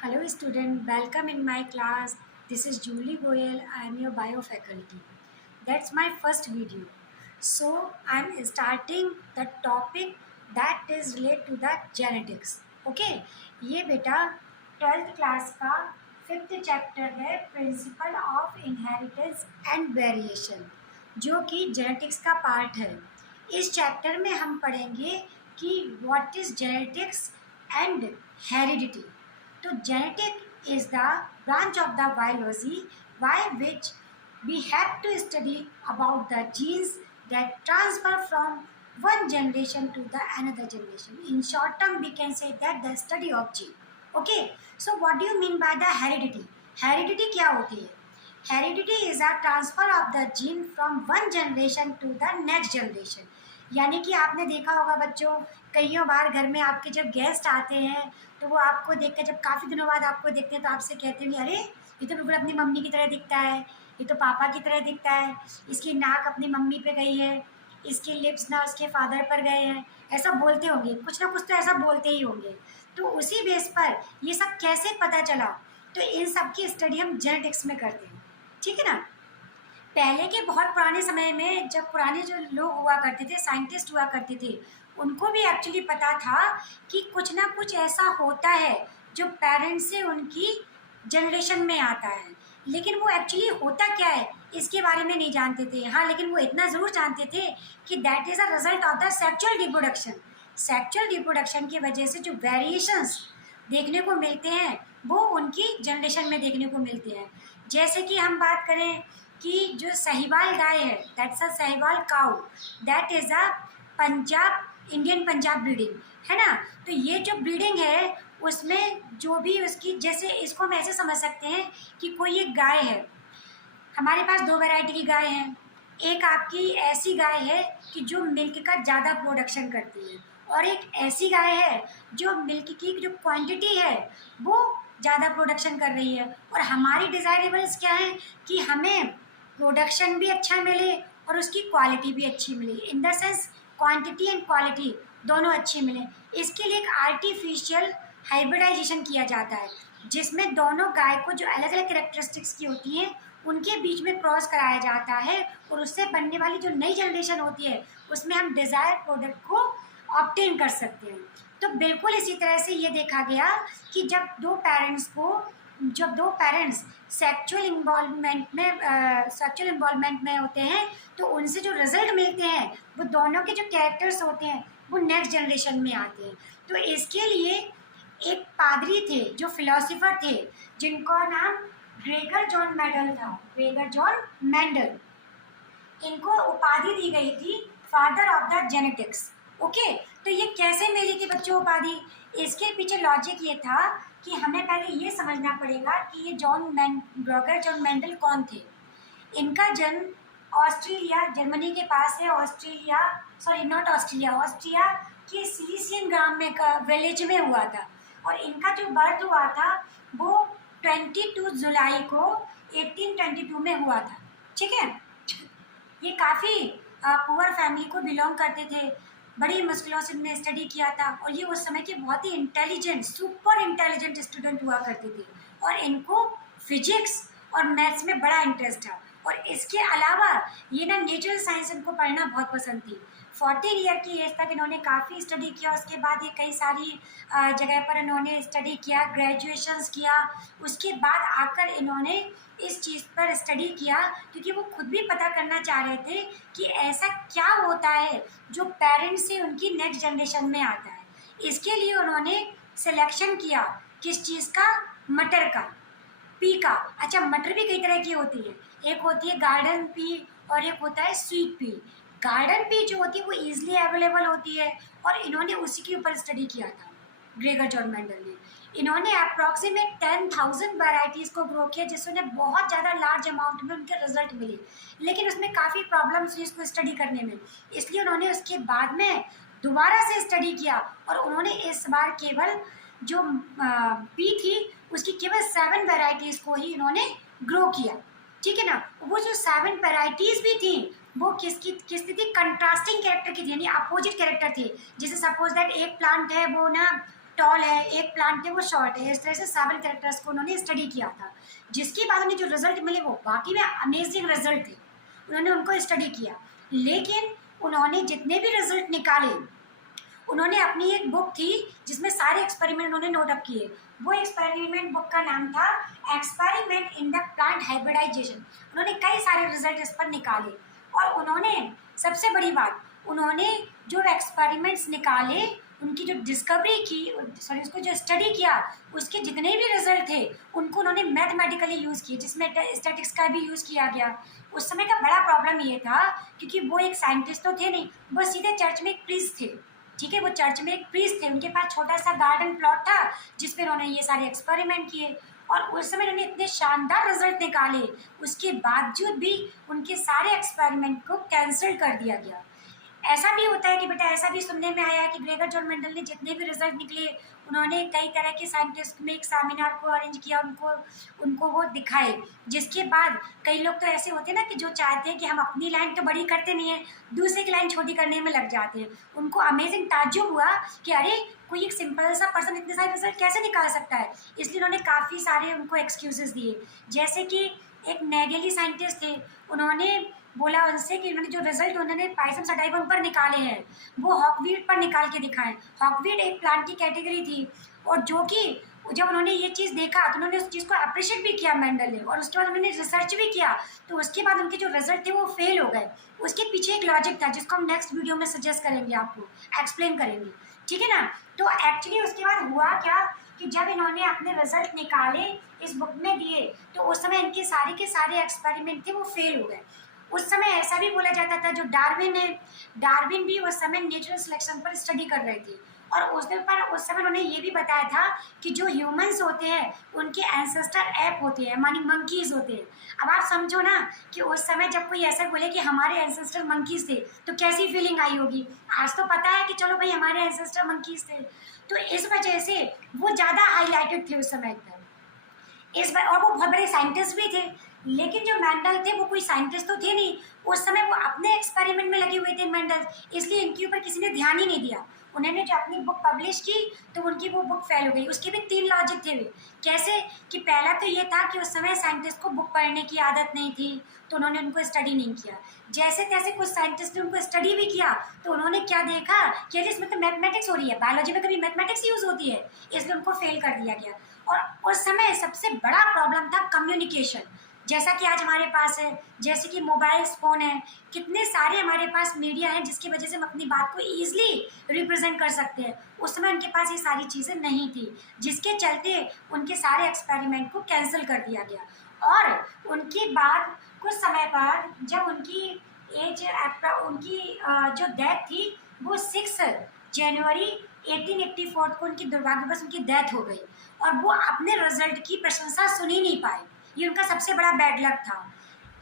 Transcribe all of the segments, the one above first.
Hello student, welcome in my class. This is Julie Goyal. I am your bio faculty. That's my first video. So I am starting the topic that is related to the genetics. Okay, ये बेटा 12th class का 5th chapter है principle of inheritance and variation, जो कि genetics का part है। इस chapter में हम पढ़ेंगे कि what is genetics and heredity. तो genetic is the branch of the biology by which we have to study about the genes that transfer from one generation to the another generation. In short term, we can say that the study of gene. Okay. So what do you mean by the heredity? Heredity क्या होती है? Heredity is a transfer of the gene from one generation to the next generation. यानी कि आपने देखा होगा बच्चों, कईयों बार घर में आपके जब गेस्ट आते हैं तो वो आपको देख कर जब काफ़ी दिनों बाद आपको देखते हैं तो आपसे कहते हैं अरे ये तो बिल्कुल अपनी मम्मी की तरह दिखता है, ये तो पापा की तरह दिखता है, इसकी नाक अपनी मम्मी पे गई है, इसके लिप्स ना उसके फादर पर गए हैं। ऐसा बोलते होंगे, कुछ ना कुछ तो ऐसा बोलते ही होंगे। तो उसी बेस पर ये सब कैसे पता चला, तो इन सब की स्टडी हम जेनेटिक्स में करते हैं। ठीक है ना। पहले के बहुत पुराने समय में जब पुराने जो लोग हुआ करते थे, साइंटिस्ट हुआ करते थे, उनको भी एक्चुअली पता था कि कुछ ना कुछ ऐसा होता है जो पेरेंट्स से उनकी जनरेशन में आता है, लेकिन वो एक्चुअली होता क्या है इसके बारे में नहीं जानते थे। हाँ, लेकिन वो इतना ज़रूर जानते थे कि that is a result of the sexual reproduction. Sexual reproduction की वजह से जो वेरिएशंस देखने को मिलते हैं वो उनकी जनरेशन में देखने को मिलते हैं। जैसे कि हम बात करें कि जो साहिवाल गाय है, that's a Sahiwal cow, that is a Punjab, Indian Punjab breeding, है ना। तो ये जो ब्रीडिंग है उसमें जो भी उसकी, जैसे इसको हम ऐसे समझ सकते हैं कि कोई एक गाय है, हमारे पास दो वैरायटी की गाय हैं। एक आपकी ऐसी गाय है कि जो मिल्क का ज़्यादा प्रोडक्शन करती है, और एक ऐसी गाय है जो मिल्क की जो क्वांटिटी है वो ज़्यादा प्रोडक्शन कर रही है। और हमारी डिज़ायरेबल्स क्या है कि हमें प्रोडक्शन भी अच्छा मिले और उसकी क्वालिटी भी अच्छी मिले, in the sense quantity and quality दोनों अच्छी मिले। इसके लिए एक आर्टिफिशियल हाइब्रिडाइजेशन किया जाता है, जिसमें दोनों गाय को जो अलग अलग कैरेक्टरिस्टिक्स की होती हैं उनके बीच में क्रॉस कराया जाता है, और उससे बनने वाली जो नई जनरेशन होती है उसमें हम डिज़ायर प्रोडक्ट को ऑब्टेन कर सकते हैं। तो बिल्कुल इसी तरह से ये देखा गया कि जब दो पेरेंट्स सेक्चुअल इन्वॉल्वमेंट में होते हैं तो उनसे जो रिजल्ट मिलते हैं वो दोनों के जो कैरेक्टर्स होते हैं वो नेक्स्ट जनरेशन में आते हैं। तो इसके लिए एक पादरी थे जो फिलोसोफर थे, जिनका नाम ग्रेगर जॉन मेंडल था, ग्रेगर जॉन मेंडल। इनको उपाधि दी गई थी father of the genetics. Okay, तो ये कैसे मिली थी बच्चों उपाधि? इसके पीछे लॉजिक ये था कि हमें पहले ये समझना पड़ेगा कि ये ग्रेगर जॉन मेंडल कौन थे। इनका जन्म ऑस्ट्रेलिया, जर्मनी के पास है, Australia, sorry not Australia, Austria के सिलिसियन ग्राम में का विलेज में हुआ था। और इनका जो बर्थ हुआ था वो 22 जुलाई को 1822 में हुआ था। ठीक है। ये काफ़ी पुअर फैमिली को बिलोंग करते थे, बड़ी मुश्किलों से इन्होंने स्टडी किया था, और ये उस समय के बहुत ही इंटेलिजेंट, सुपर इंटेलिजेंट स्टूडेंट हुआ करते थे, और इनको फिजिक्स और मैथ्स में बड़ा इंटरेस्ट था। और इसके अलावा ये ना नेचुरल साइंस इनको पढ़ना बहुत पसंद थी। 14 ईयर की एज तक इन्होंने काफ़ी स्टडी किया। उसके बाद ये कई सारी जगह पर इन्होंने स्टडी किया, ग्रेजुएशंस किया। उसके बाद आकर इन्होंने इस चीज़ पर स्टडी किया क्योंकि वो खुद भी पता करना चाह रहे थे कि ऐसा क्या होता है जो पेरेंट्स से उनकी नेक्स्ट जनरेशन में आता है। इसके लिए उन्होंने सिलेक्शन किया किस चीज़ का? मटर का, पी का। अच्छा, मटर भी कई तरह की होती है, एक होती है गार्डन पी और एक होता है स्वीट पी। गार्डन पी जो होती है वो ईजिली अवेलेबल होती है, और इन्होंने उसी के ऊपर स्टडी किया था ग्रेगर जॉन मेंडल ने। इन्होंने अप्रॉक्सीमेट 10,000 वैरायटीज़ को ग्रो किया, जिससे उन्हें बहुत ज़्यादा लार्ज अमाउंट में उनके रिजल्ट मिले, लेकिन उसमें काफ़ी प्रॉब्लम्स हुई इसको स्टडी करने में। इसलिए उन्होंने उसके बाद में दोबारा से स्टडी किया, और उन्होंने इस बार केवल जो पी थी उसकी केवल 7 वैरायटीज़ को ही इन्होंने ग्रो किया। ठीक है ना। वो जो 7 वैरायटीज़ भी थी वो किसकी थी? कंट्रास्टिंग कैरेक्टर की थी, यानी अपोजिट कैरेक्टर थी। जैसे सपोज दैट एक प्लांट है वो ना टॉल है, एक प्लांट है वो शॉर्ट है। इस तरह से 7 कैरेक्टर्स को उन्होंने स्टडी किया था, जिसके बाद उन्हें जो रिजल्ट मिले वो वाकई में अमेजिंग रिजल्ट थे। उन्होंने उनको स्टडी किया, लेकिन उन्होंने जितने भी रिजल्ट निकाले, उन्होंने अपनी एक बुक थी जिसमें सारे एक्सपेरिमेंट उन्होंने नोट अप किए। वो एक्सपेरिमेंट बुक का नाम था experiment in the plant hybridization. उन्होंने कई सारे रिजल्ट इस पर निकाले, और उन्होंने सबसे बड़ी बात, उन्होंने जो एक्सपेरिमेंट्स निकाले, उनकी जो डिस्कवरी की, सॉरी उसको जो स्टडी किया, उसके जितने भी रिजल्ट थे उनको उन्होंने मैथमेटिकली यूज़ किए, जिसमें स्टैटिक्स का भी यूज़ किया गया। उस समय का बड़ा प्रॉब्लम ये था, क्योंकि वो एक साइंटिस्ट तो थे नहीं, वो सीधे चर्च में एक प्रीस्ट थे। ठीक है, वो चर्च में एक प्रीस्ट थे, उनके पास छोटा सा गार्डन प्लॉट था जिस पर उन्होंने ये सारे एक्सपेरिमेंट किए, और उस समय उन्होंने इतने शानदार रिजल्ट निकाले, उसके बावजूद भी उनके सारे एक्सपेरिमेंट को कैंसिल कर दिया गया। ऐसा भी होता है कि बेटा, ऐसा भी सुनने में आया है कि ग्रेगर जॉन मेंडल ने जितने भी रिजल्ट निकले, उन्होंने कई तरह के साइंटिस्ट में एक सेमिनार को अरेंज किया, उनको वो दिखाए, जिसके बाद कई लोग तो ऐसे होते हैं ना कि जो चाहते हैं कि हम अपनी लाइन तो बड़ी करते नहीं है, दूसरे की लाइन छोटी करने में लग जाते हैं। उनको अमेजिंग ताज्जुब हुआ कि अरे, कोई एक सिंपल सा पर्सन इतने सारे रिजल्ट कैसे निकाल सकता है। इसलिए उन्होंने काफ़ी सारे उनको एक्सक्यूजेस दिए, जैसे कि एक नेगेली साइंटिस्ट थे, उन्होंने बोला उनसे कि उन्होंने जो रिजल्ट उन्होंने पाइसम सटाइवम पर निकाले हैं वो हॉकवीट पर निकाल के दिखाएं। हॉकवीट एक प्लांट की कैटेगरी थी, और जो कि जब उन्होंने ये चीज़ देखा तो उन्होंने उस चीज़ को अप्रिशिएट भी किया मेंडल ने, और उसके बाद उन्होंने रिसर्च भी किया, तो उसके बाद उनके जो रिजल्ट थे वो फेल हो गए। उसके पीछे एक लॉजिक था जिसको हम नेक्स्ट वीडियो में सजेस्ट करेंगे, आपको एक्सप्लेन करेंगे, ठीक है ना। तो एक्चुअली उसके बाद हुआ क्या कि जब इन्होंने अपने रिजल्ट निकाले, इस बुक में दिए, तो उस समय इनके सारे के सारे एक्सपेरिमेंट थे वो फेल हो गए। उस समय ऐसा भी बोला जाता था, जो डार्विन है, डार्विन भी उस समय नेचुरल सिलेक्शन पर स्टडी कर रहे थे, और उस समय उन्होंने ये भी बताया था कि जो ह्यूमंस होते हैं उनके एंसेस्टर ऐप होते हैं, मानी मंकीज होते हैं। अब आप समझो ना कि उस समय जब कोई ऐसा बोले कि हमारे एंसेस्टर मंकीज थे, तो कैसी फीलिंग आई होगी। आज तो पता है कि चलो भाई हमारे एंसेस्टर मंकीज थे, तो इस वजह से वो ज़्यादा हाईलाइटेड थे उस समय पर। और वो बहुत बड़े साइंटिस्ट भी थे, लेकिन जो मेंडल थे वो कोई साइंटिस्ट तो थे नहीं, उस समय वो अपने एक्सपेरिमेंट में लगे हुए थे मेंडल, इसलिए इनके ऊपर किसी ने ध्यान ही नहीं दिया। उन्होंने जो अपनी बुक पब्लिश की तो उनकी वो बुक फेल हो गई। उसके भी 3 लॉजिक थे। वे कैसे कि पहला तो ये था कि उस समय साइंटिस्ट को बुक पढ़ने की आदत नहीं थी, तो उन्होंने उनको स्टडी नहीं किया। जैसे तैसे कुछ साइंटिस्ट ने उनको स्टडी भी किया, तो उन्होंने क्या देखा कि अरे इसमें तो मैथमेटिक्स हो रही है, बायोलॉजी में कभी मैथमेटिक्स यूज़ होती है, इसलिए उनको फेल कर दिया गया। और उस समय सबसे बड़ा प्रॉब्लम था कम्युनिकेशन, जैसा कि आज हमारे पास है, जैसे कि मोबाइल फ़ोन है, कितने सारे हमारे पास मीडिया हैं जिसकी वजह से हम अपनी बात को ईजिली रिप्रेजेंट कर सकते हैं। उस समय उनके पास ये सारी चीज़ें नहीं थी, जिसके चलते उनके सारे एक्सपेरिमेंट को कैंसिल कर दिया गया। और उनके बाद कुछ समय बाद जब उनकी एज जो डेथ थी वो 6 जनवरी 1884 को उनकी दुर्भाग्यवश उनकी डेथ हो गई, और वो अपने रिजल्ट की प्रशंसा सुन ही नहीं पाए। ये उनका सबसे बड़ा बैड लक था।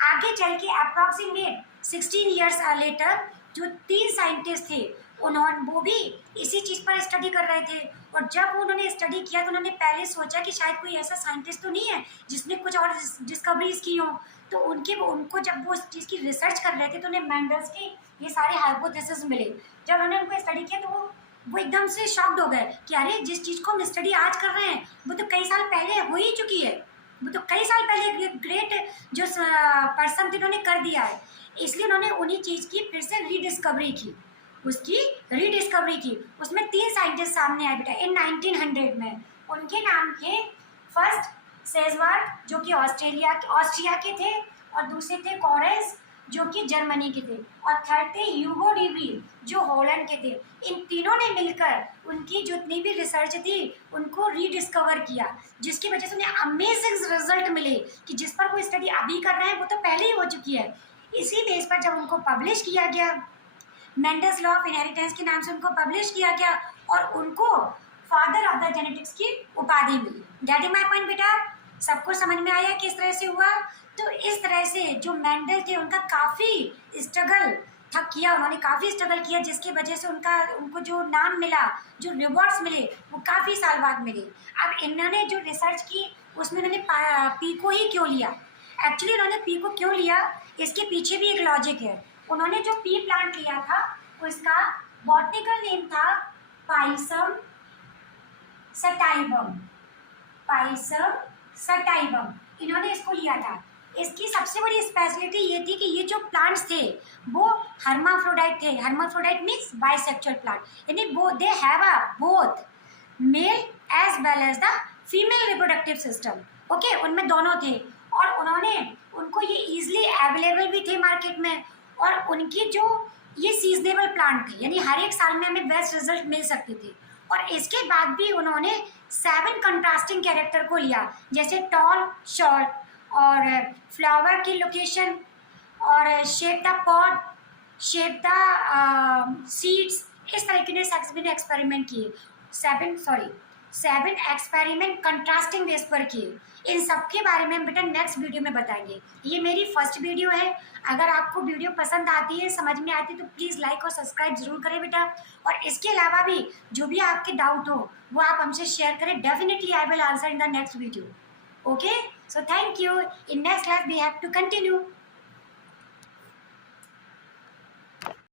आगे चल के अप्रॉक्सीमेट 16 ईयर्स लेटर जो 3 साइंटिस्ट थे, वो भी इसी चीज़ पर स्टडी कर रहे थे, और जब उन्होंने स्टडी किया तो उन्होंने पहले सोचा कि शायद कोई ऐसा साइंटिस्ट तो नहीं है जिसने कुछ और डिस्कवरीज की हो। तो उनको जब वो उस चीज़ की रिसर्च कर रहे थे तो उन्हें मेंडल्स की ये सारे हाइपोथेसिस मिले। जब उन्होंने उनको स्टडी किया तो वो एकदम से शॉक्ड हो गए कि अरे, जिस चीज़ को हम स्टडी आज कर रहे हैं वो तो कई साल पहले हो ही चुकी है, वो तो कई साल पहले ग्रेट जो पर्सन थे उन्होंने कर दिया है। इसलिए उन्होंने उन्हीं चीज़ की फिर से रीडिस्कवरी की, उसमें 3 साइंटिस्ट सामने आए बेटा इन 1900 में। उनके नाम थे फर्स्ट सेजवार्ट जो कि ऑस्ट्रिया के थे, और दूसरे थे कॉरेंस जो कि जर्मनी के थे, और थर्ड थे ह्यूगो डी व्रील जो हॉलैंड के थे। इन तीनों ने मिलकर उनकी जितनी भी रिसर्च थी उनको रीडिस्कवर किया, जिसकी वजह से उन्हें अमेजिंग रिजल्ट मिले कि जिस पर वो स्टडी अभी कर रहे हैं वो तो पहले ही हो चुकी है। इसी बेस पर जब उनको पब्लिश किया गया, मेंडल्स लॉ ऑफ इनहेरिटेंस के नाम से उनको पब्लिश किया गया, और उनको फादर ऑफ द जेनेटिक्स की उपाधि मिली। गेटिंग माय पॉइंट बेटा? सबको समझ में आया किस तरह से हुआ? तो इस तरह से जो मेंडल थे उनका काफ़ी स्ट्रगल था किया, उन्होंने काफ़ी स्ट्रगल किया, जिसकी वजह से उनको जो नाम मिला, जो रिवॉर्ड्स मिले वो काफ़ी साल बाद मिले। अब इन्होंने जो रिसर्च की उसमें उन्होंने पी को ही क्यों लिया? एक्चुअली उन्होंने पी को क्यों लिया, इसके पीछे भी एक लॉजिक है। उन्होंने जो पी प्लांट लिया था उसका बॉटनिकल नेम था पाइसम सटाइबम, पाइसम सटाइबम, इन्होंने इसको लिया था। इसकी सबसे बड़ी स्पेशलिटी ये थी कि ये जो प्लांट्स थे वो हर्माफ्रोडाइट थे। हर्माफ्रोडाइट मीन्स बाइसेक्सुअल प्लांट, यानी they have a both male as well as the female reproductive system. Okay, उनमें दोनों थे और उन्होंने उनको ये इजीली अवेलेबल भी थे मार्केट में, और उनकी जो ये सीजनेबल प्लांट थे, यानी हर एक साल में हमें बेस्ट रिजल्ट मिल सकते थे। और इसके बाद भी उन्होंने 7 कंट्रास्टिंग कैरेक्टर को लिया, जैसे टॉल, शॉर्ट, और फ्लावर की लोकेशन, और shape the pot, shape the seeds, इस तरीके ने सभी एक्सपेरिमेंट किए। 7 एक्सपेरिमेंट कंट्रास्टिंग बेस पर किए। इन सब के बारे में बेटा नेक्स्ट वीडियो में बताएंगे। ये मेरी फर्स्ट वीडियो है। अगर आपको वीडियो पसंद आती है, समझ में आती है, तो प्लीज़ लाइक और सब्सक्राइब जरूर करें बेटा। और इसके अलावा भी जो भी आपके डाउट हो वो आप हमसे शेयर करें। Definitely I will answer in the next video. Okay, so thank you. In next class we have to continue.